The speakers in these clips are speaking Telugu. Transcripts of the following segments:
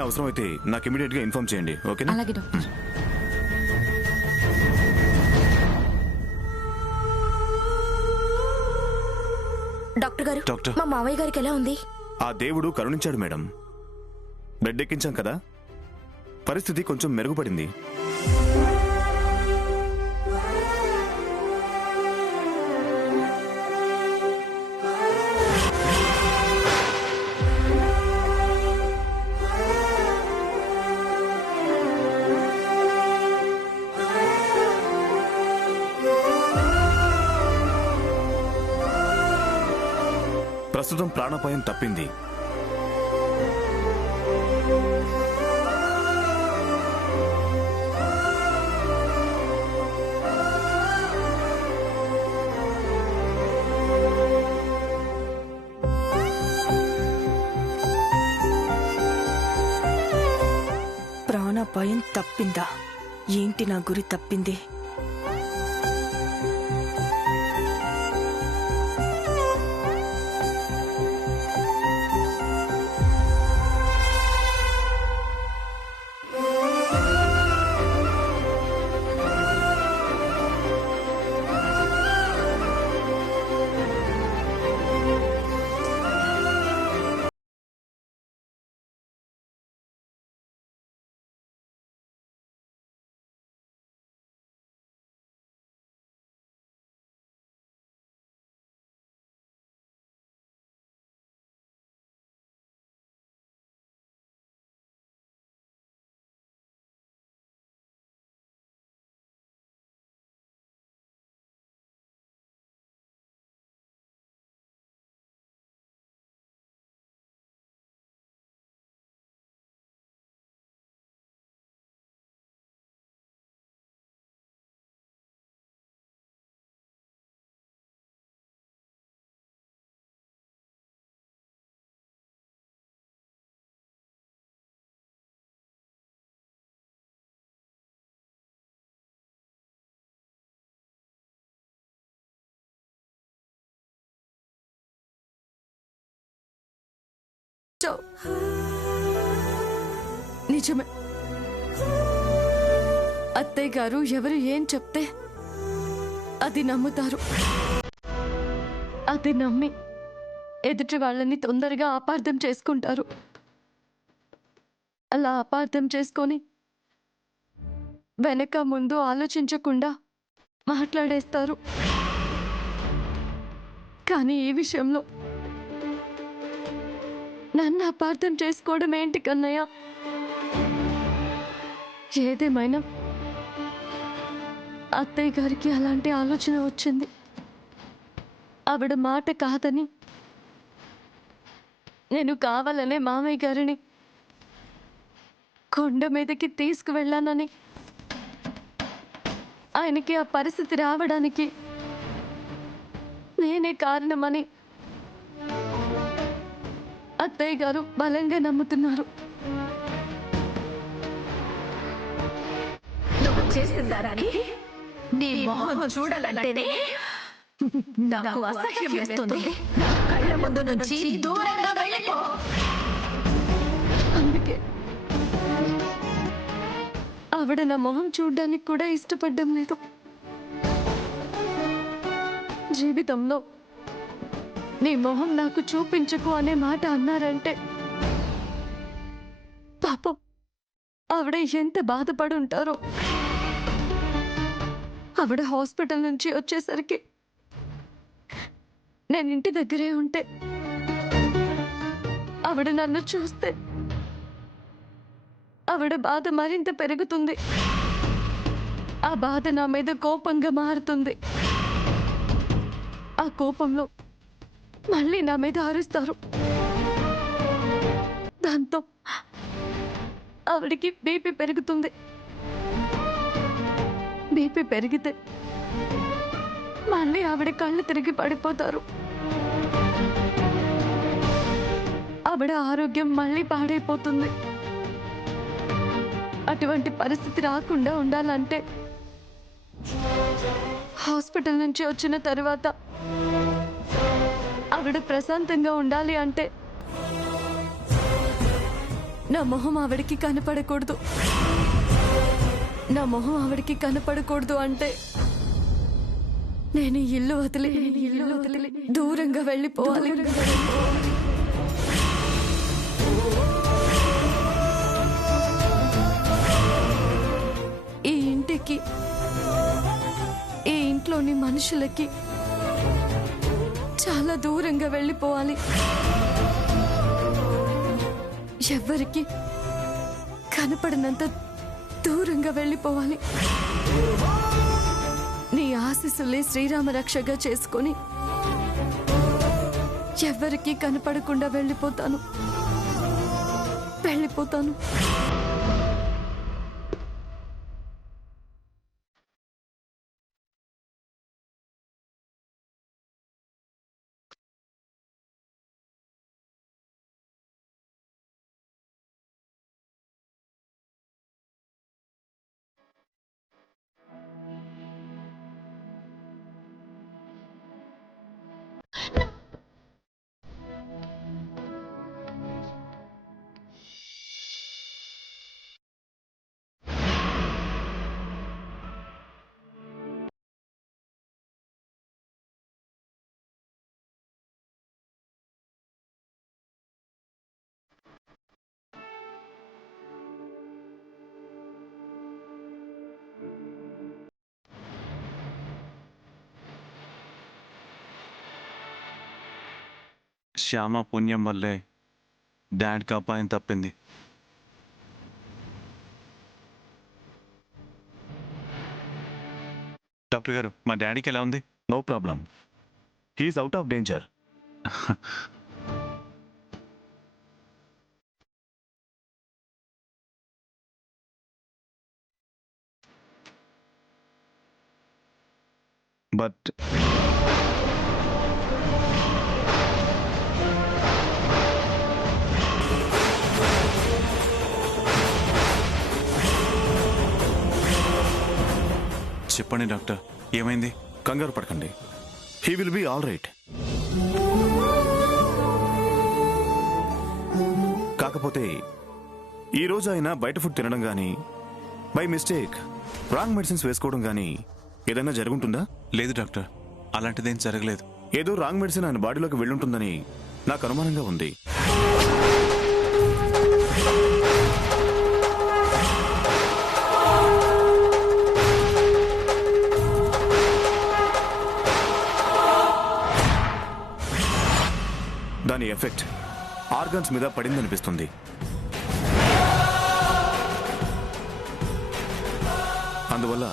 ఏమైనా అవసరం అయితే నాకు ఇమీడియట్ గా ఇన్ఫార్మ్ చేయండి, ఓకేనా? అలాగే డాక్టర్. డాక్టర్ గారు, డాక్టర్. మా మావయ్య గారికి ఎలా ఉంది? ఆ దేవుడు కరుణించాడు మేడం. బెడ్ ఎక్కించాం కదా, పరిస్థితి కొంచెం మెరుగుపడింది. ప్రస్తుతం ప్రాణాపాయం తప్పింది. ప్రాణాపాయం తప్పిందా? ఏంటి నా గురి తప్పింది? నిజమే, అత్తయ్య గారు ఎవరు ఏం చెప్తే అది నమ్ముతారు. అది నమ్మి ఎదుటి వాళ్ళని తొందరగా అపార్థం చేసుకుంటారు. అలా అపార్థం చేసుకొని వెనక ముందు ఆలోచించకుండా మాట్లాడేస్తారు. కానీ ఈ విషయంలో నన్ను అపార్థం చేసుకోవడం ఏంటి కన్నయ్య? ఏదేమైనా అత్తయ్య గారికి అలాంటి ఆలోచన వచ్చింది. ఆవిడ మాట కాదని నేను కావాలనే మామయ్య గారిని కొండ మీదకి తీసుకువెళ్ళానని, ఆయనకి ఆ పరిస్థితి రావడానికి నేనే కారణమని అత్తయ్య గారు బలంగా నమ్ముతున్నారు. నువ్వు చేసిన దానికి నీ మొహం చూడాలంటేనే నాకు అసహ్యం వేస్తుంది. కళ్ళ ముందు నుంచి దూరంగా వెళ్ళిపో. అందుకే ఆవిడ నా మొహం చూడడానికి కూడా ఇష్టపడడం లేదు. జీవితంలో నీ మొహం నాకు చూపించకు అనే మాట అన్నారంటే పాపం ఆవిడ ఎంత బాధపడి ఉంటారో. ఆవిడ హాస్పిటల్ నుంచి వచ్చేసరికి నేను ఇంటి దగ్గరే ఉంటే ఆవిడ నన్ను చూస్తే ఆవిడ బాధ మరింత పెరుగుతుంది. ఆ బాధ నా మీద కోపంగా మారుతుంది. ఆ కోపంలో మళ్ళీ నా మీద అరుస్తారు. దాంతో ఆవిడికి బీపీ పెరుగుతుంది. బీపీ పెరిగితే మళ్ళీ ఆవిడ కళ్ళు తిరిగి పడిపోతారు. ఆవిడ ఆరోగ్యం మళ్ళీ పాడైపోతుంది. అటువంటి పరిస్థితి రాకుండా ఉండాలంటే హాస్పిటల్ నుంచి వచ్చిన తర్వాత ఆవిడ ప్రశాంతంగా ఉండాలి అంటే నా మొహం ఆవిడికి కనపడకూడదు. నా మొహం ఆవిడికి కనపడకూడదు అంటే నేను ఈ ఇల్లు వదిలి దూరంగా వెళ్ళిపోవాలి. ఈ ఇంటికి, ఈ ఇంట్లోని మనుషులకి చాలా దూరంగా వెళ్ళిపోవాలి. ఎవ్వరికి కనపడినంత దూరంగా వెళ్ళిపోవాలి. నీ ఆశీస్సులే శ్రీరామ రక్షగా చేసుకొని ఎవ్వరికి కనపడకుండా వెళ్ళిపోతాను. శ్యామ పుణ్యం వల్లే డాడ్కి అపాయం తప్పింది. డాక్టర్ గారు, మా డాడీకి ఎలా ఉంది? No problem, he is out of danger. But చెప్పండి డాక్టర్, ఏమైంది? కంగారు పడకండి, he will be all right. కాకపోతే ఈ రోజు ఆయన బయట ఫుడ్ తినడం గానీ, బై మిస్టేక్ రాంగ్ మెడిసిన్స్ వేసుకోవడం గానీ ఏదైనా జరుగుంటుందా? లేదు డాక్టర్, అలాంటిదేం జరగలేదు. ఏదో రాంగ్ మెడిసిన్ ఆయన బాడీలోకి వెళ్ళుంటుందని నాకు అనుమానంగా ఉంది. దాని ఎఫెక్ట్ ఆర్గన్స్ మీద పడిందనిపిస్తుంది. అందువల్ల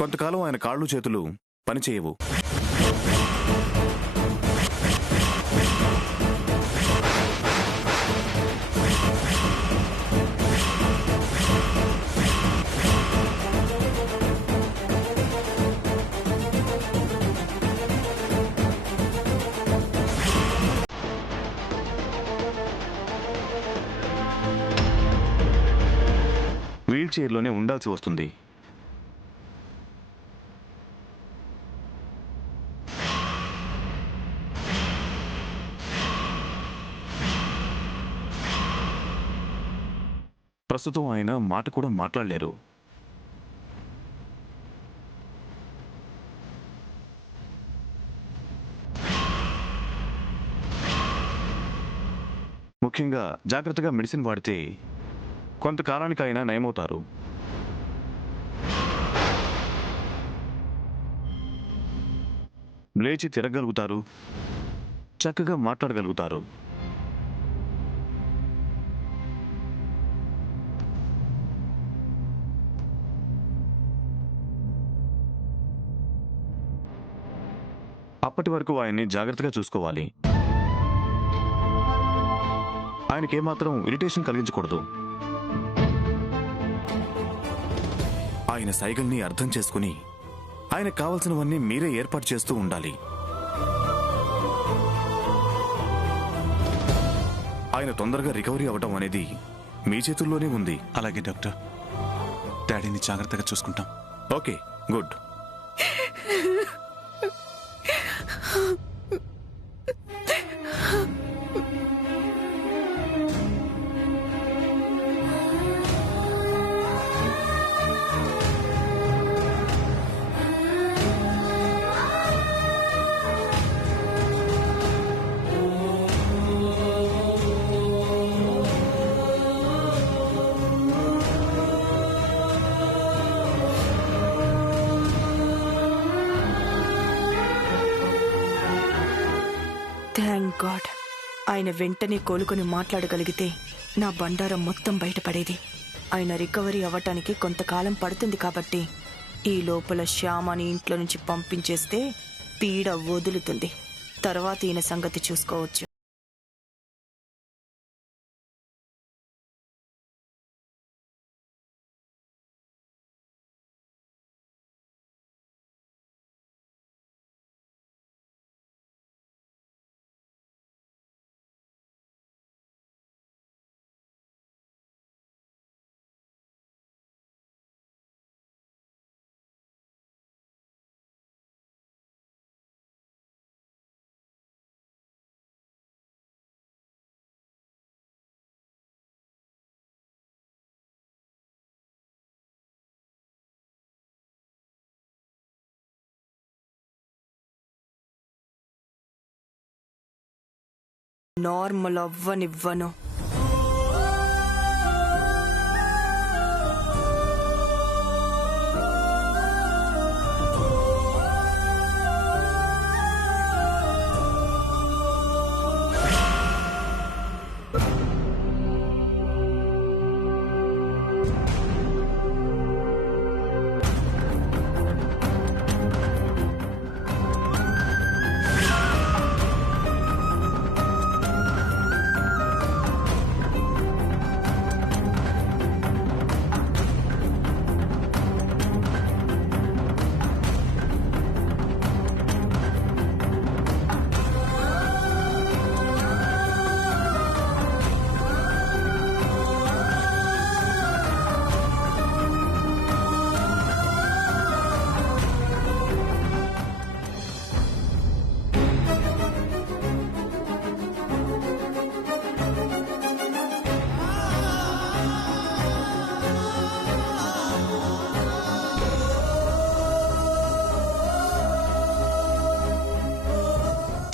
కొంతకాలం ఆయన కాళ్ళు చేతులు పనిచేయవు. వీల్ చైర్లోనే ఉండాల్సి వస్తుంది. ప్రస్తుతం ఆయన మాట కూడా మాట్లాడలేరు. ముఖ్యంగా జాగ్రత్తగా మెడిసిన్ వాడితే కొంతకాలానికి ఆయన నయమవుతారు. లేచి తిరగలుగుతారు, చక్కగా మాట్లాడగలుగుతారు. అప్పటి వరకు ఆయన్ని జాగ్రత్తగా చూసుకోవాలి. ఆయనకేమాత్రం ఇరిటేషన్ కలిగించకూడదు. ఆయన సైగల్ని అర్థం చేసుకుని ఆయనకు కావలసినవన్నీ మీరే ఏర్పాటు చేస్తూ ఉండాలి. ఆయన తొందరగా రికవరీ అవ్వటం అనేది మీ చేతుల్లోనే ఉంది. అలాగే డాక్టర్, డాడీని జాగ్రత్తగా చూసుకుంటాం. Okay, good. Thank God. ఆయన వెంటనే కోలుకొని మాట్లాడగలిగితే నా బండారం మొత్తం బయటపడేది. ఆయన రికవరీ అవ్వటానికి కొంతకాలం పడుతుంది కాబట్టి ఈ లోపల శ్యామని ఇంట్లో నుంచి పంపించేస్తే పీడ వదులుతుంది. తర్వాత ఈయన సంగతి చూసుకోవచ్చు. నార్మల్ అవ్వనివ్వను.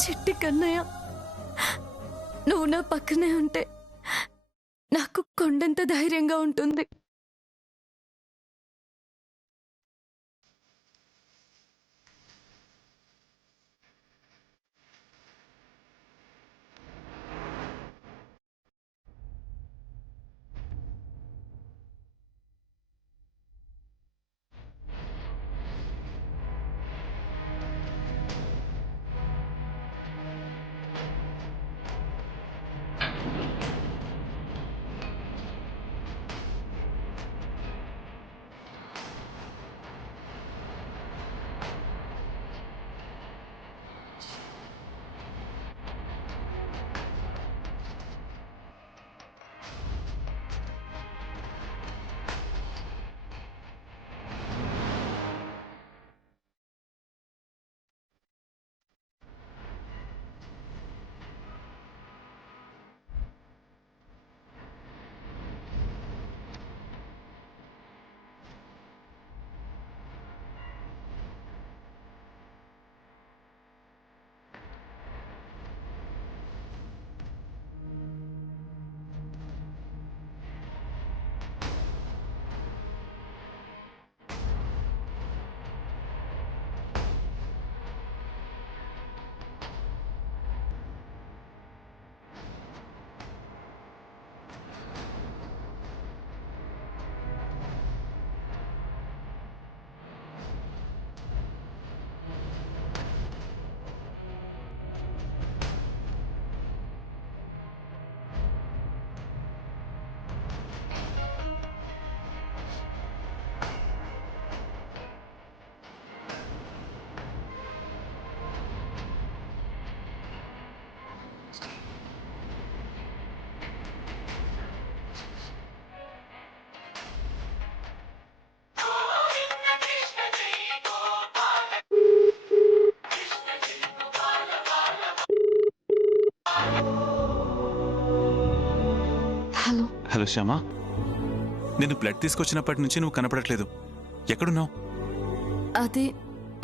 చిట్టి కన్నయ్య, నువ్వు నా పక్కనే ఉంటే నాకు కొండంత ధైర్యంగా ఉంటుంది. హలో శ్యామా, నేను బ్లడ్ తీసుకొచ్చినప్పటి నుంచి నువ్వు కనపడట్లేదు. ఎక్కడున్నావు? అది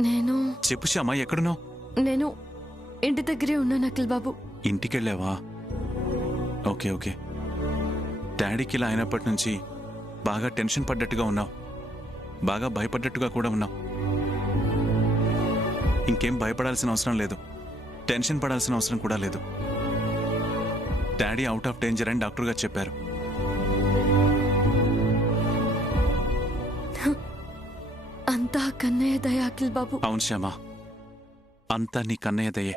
నేను చెప్పు శ్యామా, ఎక్కడున్నావు? నేను ఇంటి దగ్గరే ఉన్నాను అఖిల్ బాబు. ఇంటికెళ్ళావా? Okay okay. డాడీకి ఇలా అయినప్పటి నుంచి బాగా టెన్షన్ పడ్డట్టుగా ఉన్నావు, బాగా భయపడ్డట్టుగా కూడా ఉన్నావు. ఇంకేం భయపడాల్సిన అవసరం లేదు. టెన్షన్ పడాల్సిన అవసరం కూడా లేదు. డాడీ అవుట్ ఆఫ్ డేంజర్ అని డాక్టర్ గారు చెప్పారు. అంతా కన్నయ్య దయ అఖిల్ బాబు. అవును శ్యామ, అంతా నీ కన్నయ్య దయే.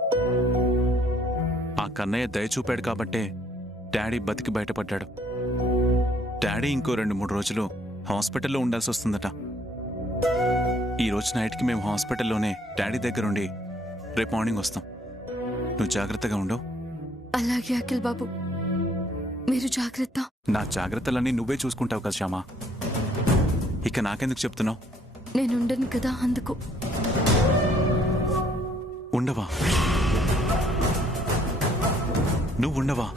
ఆ కన్నయ్య దయ చూపాడు కాబట్టే డాడీ బతికి బయటపడ్డాడు. డాడీ ఇంకో 2-3 రోజులు హాస్పిటల్లో ఉండాల్సి వస్తుందట. ఈ రోజు నైట్కి మేము హాస్పిటల్లోనే డాడీ దగ్గరుండి రేపు మార్నింగ్ వస్తాం. నువ్వు జాగ్రత్తగా ఉండు. అలాగే అఖిల్ బాబు, మీరు జాగ్రత్త. నా జాగ్రత్తలన్నీ నువ్వే చూసుకుంటావు కదా శ్యామ, ఇక నాకెందుకు చెప్తున్నావు? నేనుండను కదా, అందుకు. ఉండవా? నువ్వు ఉండవా?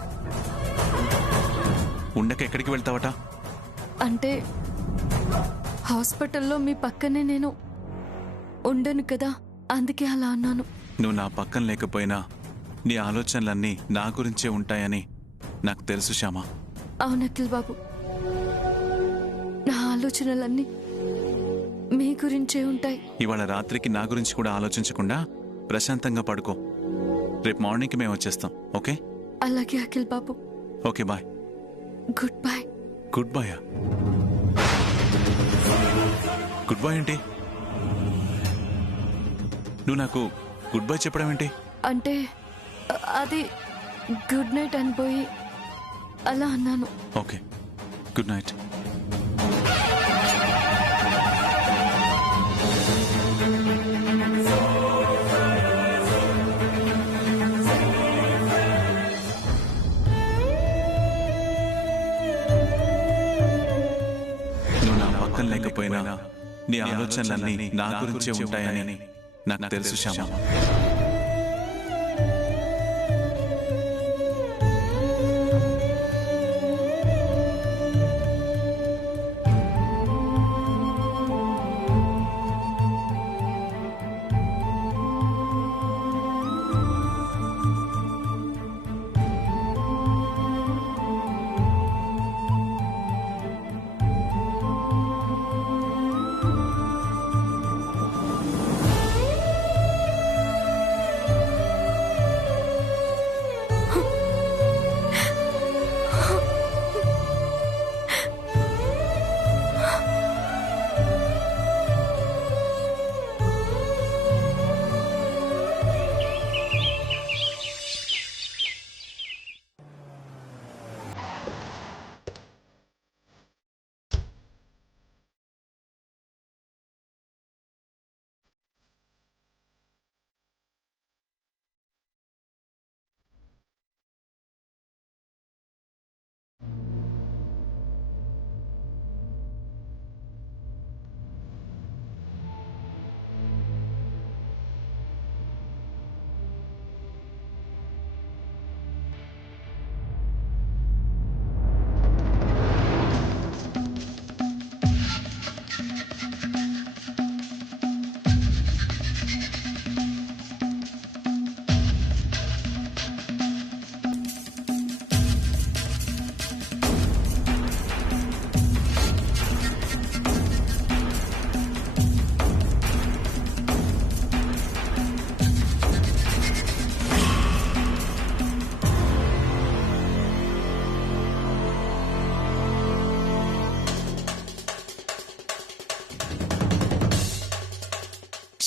ఉండక ఎక్కడికి వెళ్తావట? అంటే హాస్పిటల్లో మీ పక్కనే నేను ఉండను కదా, అందుకే అలా అన్నాను. నువ్వు నా పక్కన లేకపోయినా నీ ఆలోచనలన్నీ నా గురించే ఉంటాయని నాకు తెలుసు శ్యామ. అవును అఖిల్ బాబు, నా ఆలోచనలన్నీ మీ గురించే ఉంటాయి. ఇవాళ రాత్రికి నా గురించి కూడా ఆలోచించకుండా ప్రశాంతంగా పడుకో. రేపు మార్నింగ్కి మేము వచ్చేస్తాం. ఓకే? అలాగే Akhil Babu. Okay, bye. Good bye. Good బాయా? గుడ్ బాయ్ ఏంటి? నువ్వు నాకు గుడ్ బై చెప్పడం ఏంటి? అంటే అది గుడ్ నైట్ అనిపోయి అలా అన్నాను. Okay, good night. నువ్వు నా పక్కన లేకపోయినా నీ ఆలోచనలన్నీ నా గురించే ఉంటాయని నాకు తెలుసు శ్యామ.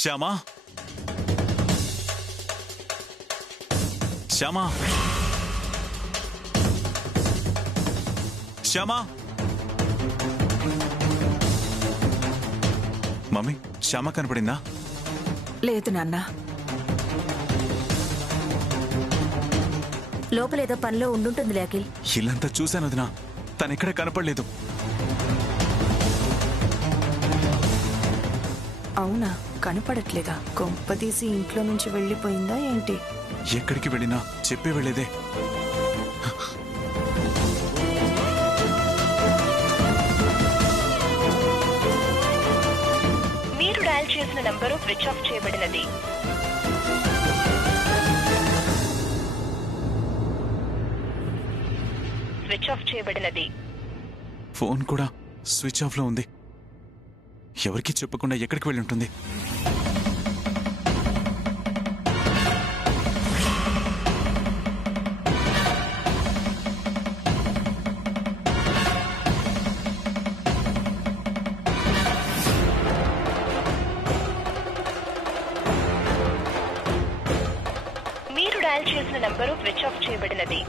శ్యామా, శ్యామా, శ్యామా. మమ్మీ, శ్యామ కనపడిందా? లేదు నాన్న. లోపలేదో పనిలో ఉండుంటుంది అఖిల్. ఇల్లంతా చూశాను వదినా, తనెక్కడ కనపడలేదు. అవునా? కనపడట్లేదా? కొంపదీసి ఇంట్లో నుంచి వెళ్ళిపోయిందా ఏంటి? ఎక్కడికి వెళ్ళినా చెప్పి వెళ్ళేదే. మీరు డయల్ చేసిన నంబరు స్విచ్ ఆఫ్ చేయబడినది. స్విచ్ ఆఫ్ చేయబడినది. ఫోన్ కూడా స్విచ్ ఆఫ్ లో ఉంది. ఎవరికి చెప్పకుండా ఎక్కడికి వెళ్ళి ఉంటుంది? డయల్ చేసిన నంబరు స్విచ్ ఆఫ్ చేయబడినది.